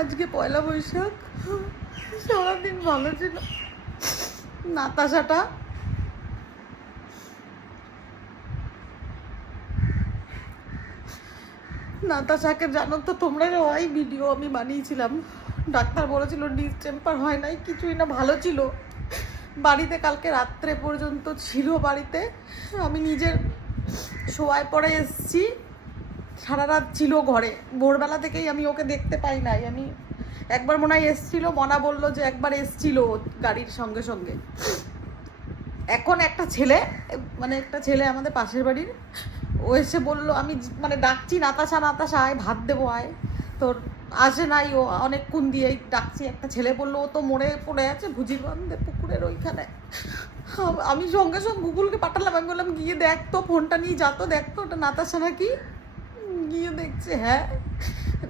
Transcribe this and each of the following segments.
আজকে পয়লা বৈশাখ। সারাদিন ভালো ছিল। নাতাশাটা। নাতাশাকে জানো তো, তোমরা ওই ভিডিও আমি বানিয়েছিলাম। ডাক্তার বলেছিল ডিসটেম্পার হয় নাই, কিছুই না, ভালো ছিল। বাড়িতে কালকে রাত্রে পর্যন্ত ছিল বাড়িতে। আমি নিজের শোয়ায় পরে এসছি। সারা রাত ছিল ঘরে। ভোরবেলা থেকেই আমি ওকে দেখতে পাই নাই। আমি একবার মনে হয় এসছিল, মনা বলল যে একবার এসছিল গাড়ির সঙ্গে সঙ্গে। এখন একটা ছেলে মানে একটা ছেলে আমাদের পাশের বাড়ির, ও এসে বলল, আমি মানে ডাকছি, নাতাশা নাতাশা, আয়, ভাত দেবো, আয়। তোর আসে নাই ও, অনেকক্ষণ দিয়েই ডাকছি। একটা ছেলে বলল, ও তো মরে পড়ে আছে ভুজির বান্ধে পুকুরের ওইখানে। আমি সঙ্গে সঙ্গে গুগলকে পাঠালাম। আমি বললাম, গিয়ে দেখ তো, ফোনটা নিয়ে যা তো, দেখ তো, ওটা নাতাশা নাকি? গিয়ে দেখছে হ্যাঁ?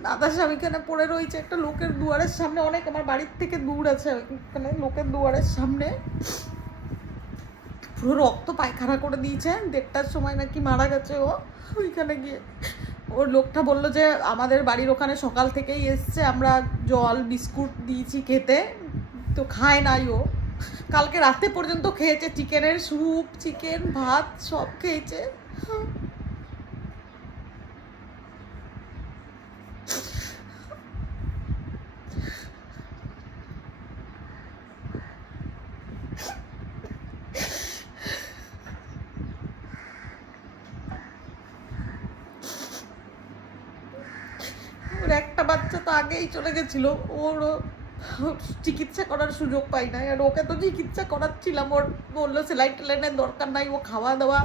নাতাশা ওইখানে পড়ে রয়েছে একটা লোকের দুয়ারের সামনে। অনেক আমার বাড়ির থেকে দূর আছে ওইখানে, লোকের দুয়ারের সামনে। পুরো রক্ত পায়খানা করে দিয়েছে। দেড়টার সময় নাকি মারা গেছে ও ওইখানে গিয়ে। ওর লোকটা বলল যে, আমাদের বাড়ির ওখানে সকাল থেকেই এসছে, আমরা জল, বিস্কুট দিয়েছি খেতে, তো খায় নাই ও। কালকে রাতে পর্যন্ত খেয়েছে, চিকেনের স্যুপ, চিকেন, ভাত, সব খেয়েছে ওর একটা বাচ্চা তো আগেই চলে গেছিল ওরও চিকিৎসা করার সুযোগ পাই নাই, আর ওকে তো চিকিৎসা করাচ্ছিলাম, ওর বলল সেলাই টেলাইনের দরকার নাই, ও খাওয়া দাওয়া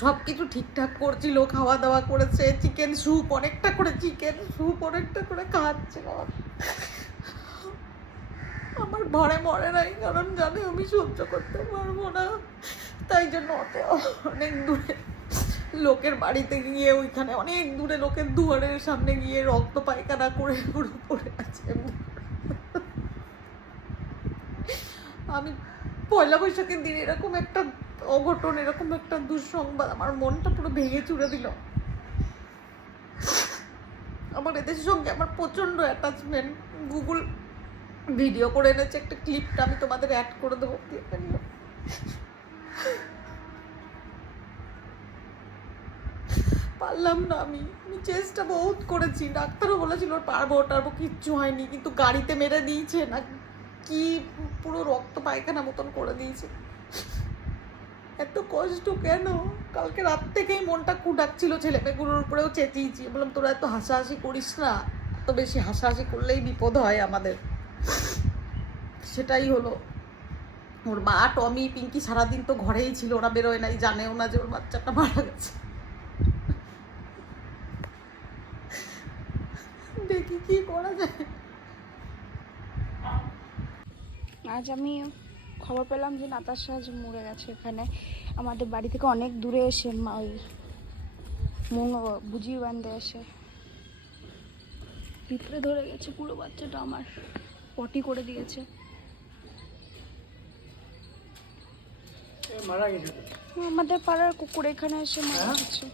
সব কিছু ঠিকঠাক করছিল, খাওয়া দাওয়া করেছে চিকেন স্যুপ অনেকটা করে চিকেন স্যুপ অনেকটা করে খাওয়াচ্ছে আমার ভরে মরে নাই, কারণ জানে আমি সহ্য করতে পারব না, তাই জন্য অনেক দূরে লোকের বাড়িতে গিয়ে ওইখানে অনেক দূরে লোকের দুয়ারের সামনে গিয়ে রক্ত পায়খানা করে পুরো পড়ে আছে। আমি পয়লা বৈশাখের দিন এরকম একটা অঘটন, এরকম একটা দুঃসংবাদ, আমার মনটা পুরো ভেঙে চুড়ে দিল। আমার এদের সঙ্গে আমার প্রচণ্ড অ্যাটাচমেন্ট গুগল ভিডিও করে এনেছে, একটা ক্লিপটা আমি তোমাদের অ্যাড করে দেবো দেখে নিও পারলাম না আমি। আমি চেষ্টা বহুত করেছি। ডাক্তারও বলেছিল পারব, টারবো, কিচ্ছু হয়নি। কিন্তু গাড়িতে মেরে দিয়েছে না, কি পুরো রক্ত পায়খানা মতন করে দিয়েছে। এত কষ্ট কেন? কালকে রাত থেকেই মনটা কুটাচ্ছিল ছেলে মেয়েগুলোর উপরেও চেঁচিয়েছি। বললাম, তোরা এত হাসাহাসি করিস না। এত বেশি হাসাহাসি করলেই বিপদ হয় আমাদের। সেটাই হলো। ওর মা, টমি, পিঙ্কি সারাদিন তো ঘরেই ছিল, ওরা বেরোয় নাই, জানেও না যে ওর বাচ্চাটা মারা গেছে। দেখি কি করা যায়? আজ আমি খবর পেলাম যে নাতাশা আজ মরে গেছে এখানে। আমাদের বাড়ি থেকে অনেক দূরে এসে মা ওই মুং বুঝিয়ে বান্ধে এসে। ভিতরে ধরে গেছে পুরো বাচ্চাটা আমার পটি করে দিয়েছে। মারা গেছে আমাদের পাড়ার কুকুর এখানে এসে মারা গেছে।